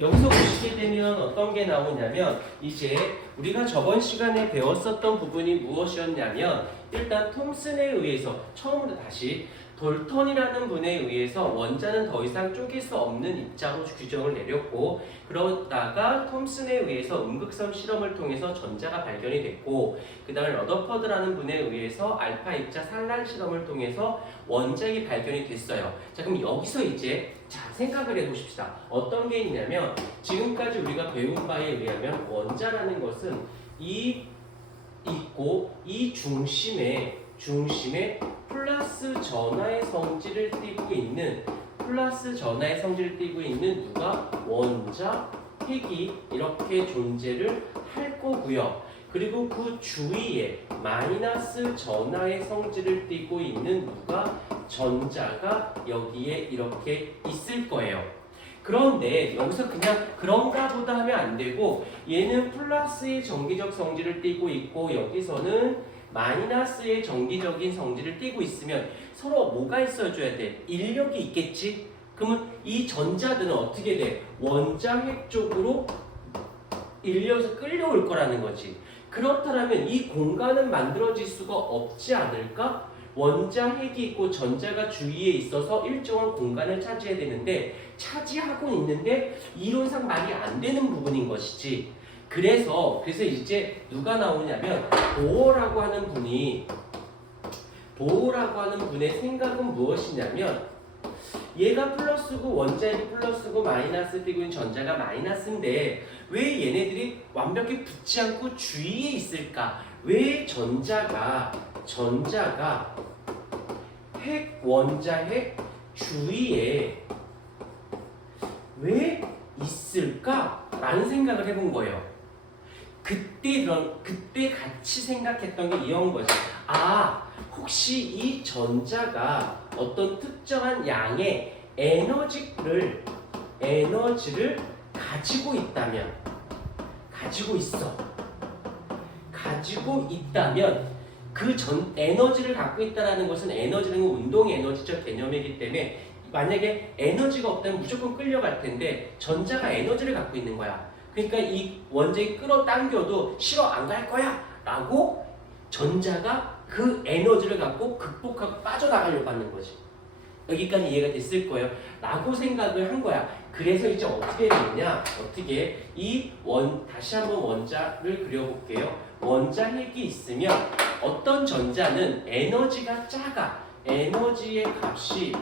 여기서 보시게 되면 어떤 게 나오냐면 이제 우리가 저번 시간에 배웠었던 부분이 무엇이었냐면 일단 톰슨에 의해서 처음으로 다시 돌턴이라는 분에 의해서 원자는 더 이상 쪼갤 수 없는 입자로 규정을 내렸고 그러다가 톰슨에 의해서 음극선 실험을 통해서 전자가 발견이 됐고 그 다음에 러더퍼드라는 분에 의해서 알파 입자 산란 실험을 통해서 원자핵이 발견이 됐어요. 자 그럼 여기서 이제 자 생각을 해보십시다. 어떤 게 있냐면 지금까지 우리가 배운 바에 의하면 원자라는 것은 이 있고 이 중심에 플러스 전하의 성질을 띠고 있는 누가 원자, 핵이 이렇게 존재를 할 거고요. 그리고 그 주위에 마이너스 전하의 성질을 띠고 있는 누가 전자가 여기에 이렇게 있을 거예요. 그런데 여기서 그냥 그런가 보다 하면 안 되고 얘는 플러스의 정기적 성질을 띠고 있고 여기서는 마이너스의 정기적인 성질을 띠고 있으면 서로 뭐가 있어줘야 돼? 인력이 있겠지? 그러면 이 전자들은 어떻게 돼? 원자핵 쪽으로 인력에서 끌려올 거라는 거지. 그렇다면 이 공간은 만들어질 수가 없지 않을까? 원자핵이 있고 전자가 주위에 있어서 일정한 공간을 차지해야 되는데 차지하고 있는데 이론상 말이 안 되는 부분인 것이지. 그래서 이제 누가 나오냐면 보어라고 하는 분의 생각은 무엇이냐면 얘가 플러스고 원자핵이 플러스고 마이너스 띄고 있는 전자가 마이너스인데 왜 얘네들이 완벽히 붙지 않고 주위에 있을까? 왜 전자가 핵 원자핵 주위에 왜 있을까? 라는 생각을 해본 거예요. 그때 같이 생각했던 게 이런 거지. 아, 혹시 이 전자가 어떤 특정한 양의 에너지를 가지고 있다면 그 에너지를 갖고 있다는 것은 에너지는 운동 에너지적 개념이기 때문에 만약에 에너지가 없다면 무조건 끌려갈 텐데 전자가 에너지를 갖고 있는 거야. 그러니까 이 원자핵이 끌어당겨도 싫어 안 갈 거야 라고 전자가 그 에너지를 갖고 극복하고 빠져나가려고 하는 거지. 여기까지 이해가 됐을 거예요 라고 생각을 한 거야. 그래서 이제 어떻게 되느냐, 다시 한번 원자를 그려볼게요. 원자핵이 있으면 어떤 전자는 에너지가 에너지의 값이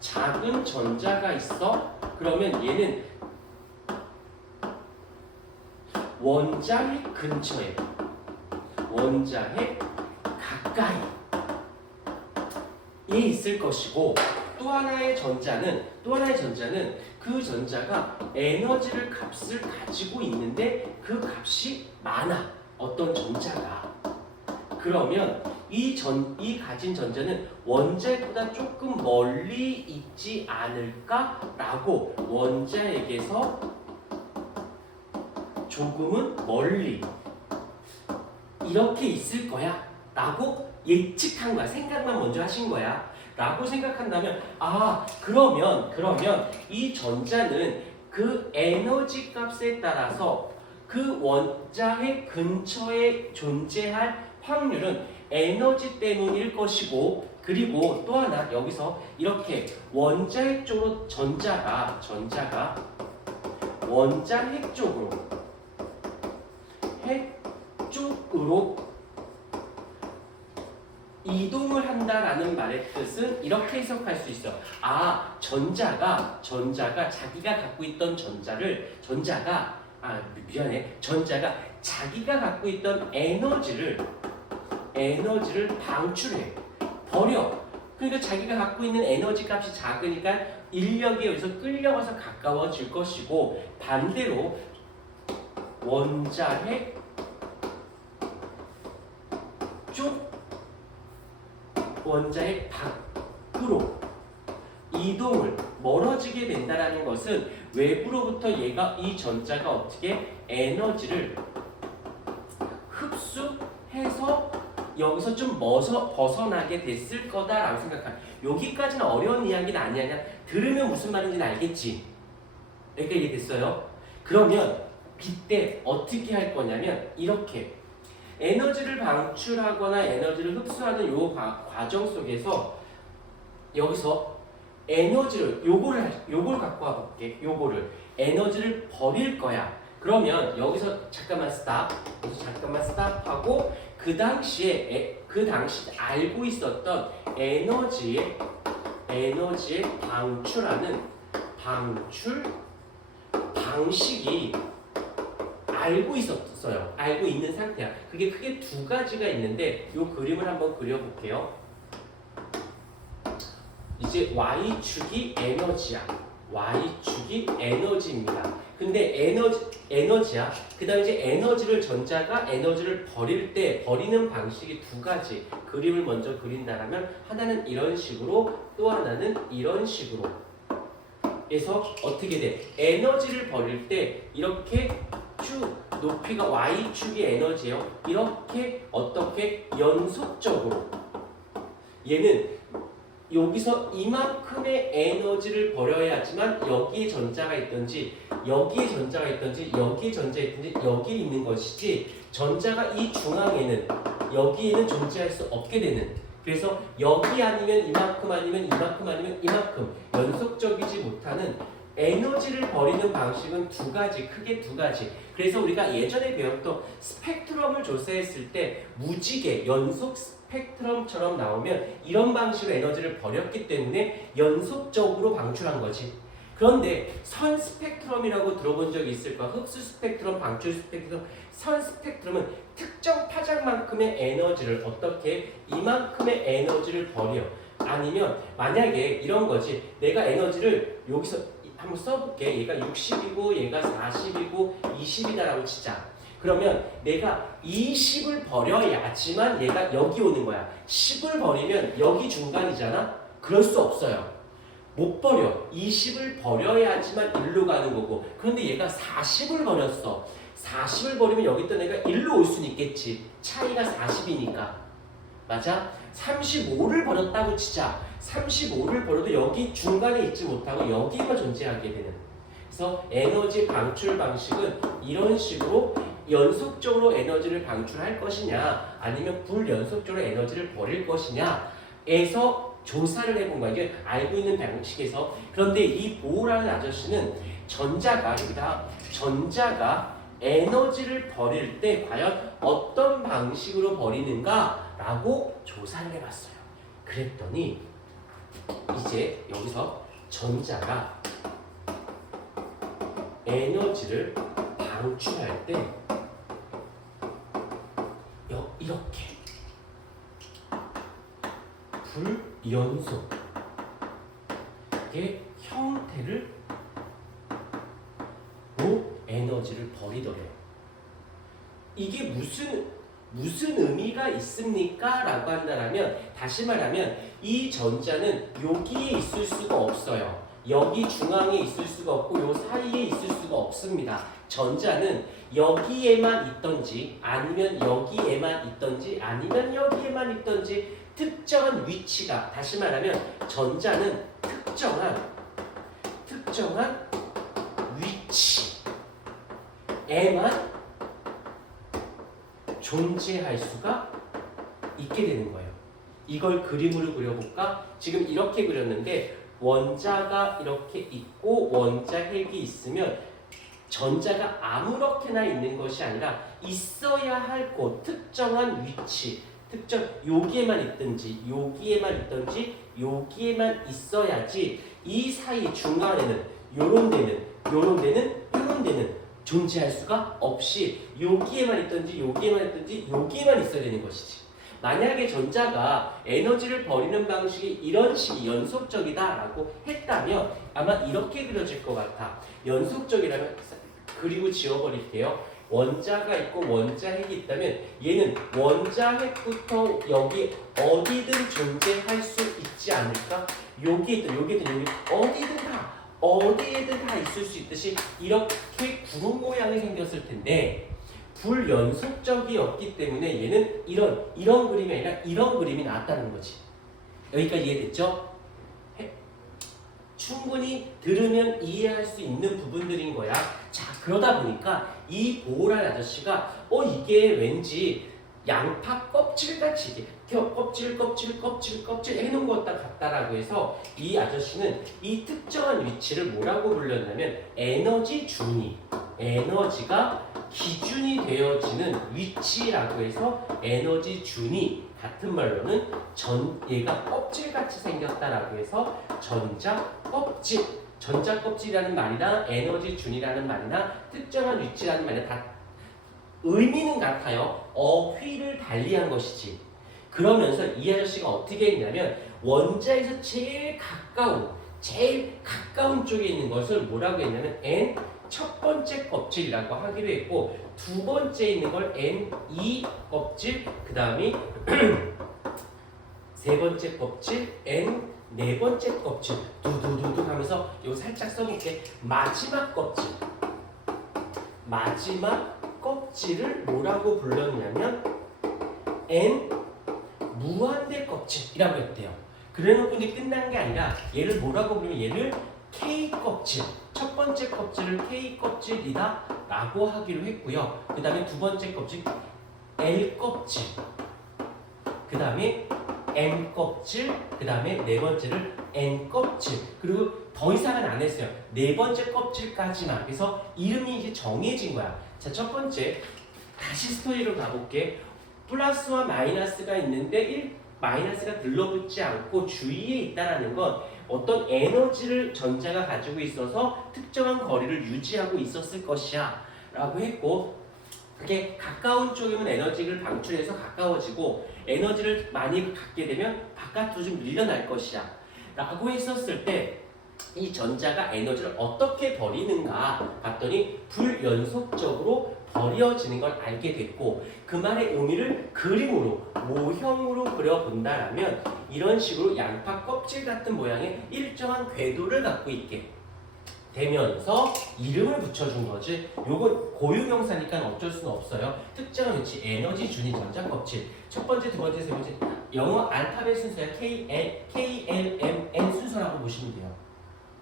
작은 전자가 있어. 그러면 얘는 원자핵 근처에, 원자핵 가까이에 있을 것이고 또 하나의 전자는 그 전자가 에너지를 값을 가지고 있는데 그 값이 많아. 어떤 전자가. 그러면 이 가진 전자는 원자핵보다 조금 멀리 있지 않을까라고 원자핵에서 조금은 멀리 이렇게 있을 거야 라고 예측한 거야. 생각만 먼저 하신 거야 라고 생각한다면 그러면 이 전자는 그 에너지 값에 따라서 그 원자핵 근처에 존재할 확률은 에너지 때문일 것이고 그리고 또 하나 여기서 이렇게 원자핵 쪽으로 전자가 원자핵 쪽으로 이동을 한다라는 말의 뜻은 이렇게 해석할 수 있어. 전자가 자기가 갖고 있던 전자가 자기가 갖고 있던 에너지를 방출해 버려. 그러니까 자기가 갖고 있는 에너지 값이 작으니까 인력이 여기서 끌려가서 가까워질 것이고 반대로 원자핵 밖으로 이동을 멀어지게 된다는 것은 외부로부터 이 전자가 어떻게 에너지를 흡수해서 여기서 좀 벗어나게 됐을 거다라고 생각합니다. 여기까지는 어려운 이야기는 아니야. 들으면 무슨 말인지는 알겠지? 여기까지 이해됐어요? 그러면 이때 어떻게 할 거냐면 이렇게 에너지를 방출하거나 에너지를 흡수하는 요 과정 속에서 여기서 에너지를 요걸 갖고 와볼게. 요거를 에너지를 버릴 거야. 그러면 여기서 잠깐만 스탑. 여기서 잠깐만 스탑하고 그 당시 알고 있었던 에너지의 방출하는 방출 방식이 알고 있었어요. 알고 있는 상태야. 그게 크게 두 가지가 있는데 이 그림을 한번 그려볼게요. 이제 Y축이 에너지야. Y축이 에너지입니다. 근데 에너지야. 그 다음에 이제 전자가 에너지를 버릴 때 버리는 방식이 두 가지. 그림을 먼저 그린다면 하나는 이런 식으로 또 하나는 이런 식으로. 그래서 어떻게 돼? 에너지를 버릴 때 이렇게 쭉 높이가 Y축이 에너지예요. 이렇게 어떻게 연속적으로 얘는 여기서 이만큼의 에너지를 버려야지만 여기에 전자가 있든지 여기에 전자가 있든지 여기에 전자가 있든지 여기에 있는 것이지 전자가 이 중앙에는 여기에는 존재할 수 없게 되는 그래서 여기 아니면 이만큼 아니면 이만큼 아니면 이만큼 연속적이지 못하는 에너지를 버리는 방식은 두 가지, 크게 두 가지. 그래서 우리가 예전에 배웠던 스펙트럼을 조사했을 때 무지개, 연속 스펙트럼처럼 나오면 이런 방식으로 에너지를 버렸기 때문에 연속적으로 방출한 거지. 그런데 선 스펙트럼이라고 들어본 적이 있을 거야. 흡수 스펙트럼, 방출 스펙트럼. 선 스펙트럼은 특정 파장만큼의 에너지를 어떻게 이만큼의 에너지를 버려. 아니면 만약에 이런 거지. 내가 에너지를 여기서 한번 써볼게. 얘가 60이고 얘가 40이고 20이다라고 치자. 그러면 내가 20을 버려야지만 얘가 여기 오는 거야. 10을 버리면 여기 중간이잖아? 그럴 수 없어요. 못 버려. 20을 버려야지만 일로 가는 거고. 그런데 얘가 40을 버렸어. 40을 버리면 여기 있던 애가 일로 올 수는 있겠지. 차이가 40이니까. 맞아? 35를 버렸다고 치자. 35를 버려도 여기 중간에 있지 못하고 여기에만 존재하게 되는. 그래서 에너지 방출 방식은 이런 식으로 연속적으로 에너지를 방출할 것이냐 아니면 불연속적으로 에너지를 버릴 것이냐에서 조사를 해본 거야. 이게 알고 있는 방식에서. 그런데 이 보우라는 아저씨는 전자가 에너지를 버릴 때 과연 어떤 방식으로 버리는가라고 조사를 해봤어요. 그랬더니 이제 여기서 전자가 에너지를 방출할 때 이렇게 불연속의 형태를 에너지를 버리더래요. 이게 무슨 의미가 있습니까? 라고 한다면 다시 말하면 이 전자는 여기에 있을 수가 없어요. 여기 중앙에 있을 수가 없고 요 사이에 있을 수가 없습니다. 전자는 여기에만 있던지 아니면 여기에만 있던지 아니면 여기에만 있던지 특정한 위치가 다시 말하면 전자는 특정한 위치에만 존재할 수가 있게 되는 거예요. 이걸 그림으로 그려볼까? 지금 이렇게 그렸는데 원자가 이렇게 있고 원자 핵이 있으면 전자가 아무렇게나 있는 것이 아니라 있어야 할 곳, 특정한 위치, 여기에만 있든지 여기에만 있어야지 이 사이 중간에는 요런 데는 존재할 수가 없이 여기에만 있든지 여기에만 있어야 되는 것이지. 만약에 전자가 에너지를 버리는 방식이 이런 식이 연속적이다라고 했다면 아마 이렇게 그려질 것 같아. 연속적이라면 그리고 지워버릴게요. 원자가 있고 원자 핵이 있다면 얘는 원자 핵부터 여기 어디든 존재할 수 있지 않을까? 여기에든 어디에든 다 있을 수 있듯이 이렇게 구름 모양이 생겼을 텐데 불연속적이었기 때문에 얘는 이런 그림이 아니라 이런 그림이 나왔다는 거지. 여기까지 이해됐죠? 충분히 들으면 이해할 수 있는 부분들인 거야. 자, 그러다 보니까 이 보호란 아저씨가 이게 왠지 양파 껍질같이 이게 껍질 해놓은 것 같다라고 해서 이 아저씨는 이 특정한 위치를 뭐라고 불렀냐면 에너지 준위, 에너지가 기준이 되어지는 위치라고 해서 에너지 준위, 같은 말로는 얘가 껍질같이 생겼다라고 해서 전자껍질, 전자껍질이라는 말이나 에너지 준이라는 말이나 특정한 위치라는 말이나 다 의미는 같아요. 어휘를 달리한 것이지. 그러면서 이 아저씨가 어떻게 했냐면 원자에서 제일 가까운 쪽에 있는 것을 뭐라고 했냐면 N 첫 번째 껍질이라고 하기로 했고, 두 번째 있는 걸 N2 껍질, 그 다음에 세 번째 껍질, N 네 번째 껍질, 두두두두 하면서 이거 살짝 써볼게. 마지막 껍질을 뭐라고 불렀냐면 N 무한대 껍질이라고 했대요. 그래놓고 이제 끝난 게 아니라 얘를 뭐라고 부르면 얘를 K 껍질, 첫 번째 껍질을 K 껍질이다 라고 하기로 했고요. 그 다음에 두 번째 껍질 L 껍질, 그 다음에 M 껍질, 그 다음에 네 번째를 N 껍질, 그리고 더 이상은 안 했어요. 네 번째 껍질까지만. 그래서 이름이 이제 정해진 거야. 자, 첫 번째 다시 스토리로 가볼게. 플러스와 마이너스가 있는데 마이너스가 들러붙지 않고 주위에 있다라는 건 어떤 에너지를 전자가 가지고 있어서 특정한 거리를 유지하고 있었을 것이야 라고 했고, 그게 가까운 쪽이면 에너지를 방출해서 가까워지고 에너지를 많이 갖게 되면 바깥으로 좀 밀려날 것이야 라고 했었을 때 이 전자가 에너지를 어떻게 버리는가 봤더니 불연속적으로 버려지는 걸 알게 됐고, 그 말의 의미를 그림으로 모형으로 그려본다라면 이런 식으로 양파 껍질 같은 모양의 일정한 궤도를 갖고 있게 되면서 이름을 붙여준 거지. 요건 고유명사니까 어쩔 수는 없어요. 특정한 위치, 에너지 준위 전자 껍질. 첫 번째, 두 번째, 세 번째. 영어 알파벳 순서야. K, L, M, N 순서라고 보시면 돼요.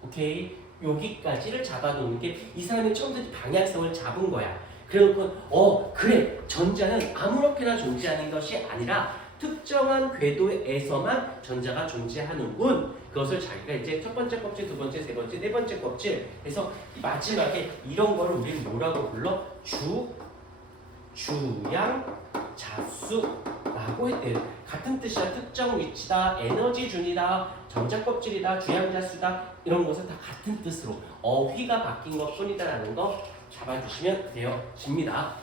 오케이? 여기까지를 잡아놓는 게 이 사람이 처음부터 방향성을 잡은 거야. 그래놓고 그래, 전자는 아무렇게나 존재하는 것이 아니라 특정한 궤도에서만 전자가 존재하는군. 그것을 자기가 이제 첫 번째 껍질, 두 번째, 세 번째, 네 번째 껍질. 그래서 마지막에 이런 거를 우리는 뭐라고 불러? 주양, 자수라고 했대요. 같은 뜻이야. 특정 위치다, 에너지 준이다, 전자 껍질이다, 주양, 자수다, 이런 것은 다 같은 뜻으로 어휘가 바뀐 것 뿐이다라는 거 잡아주시면 되어집니다.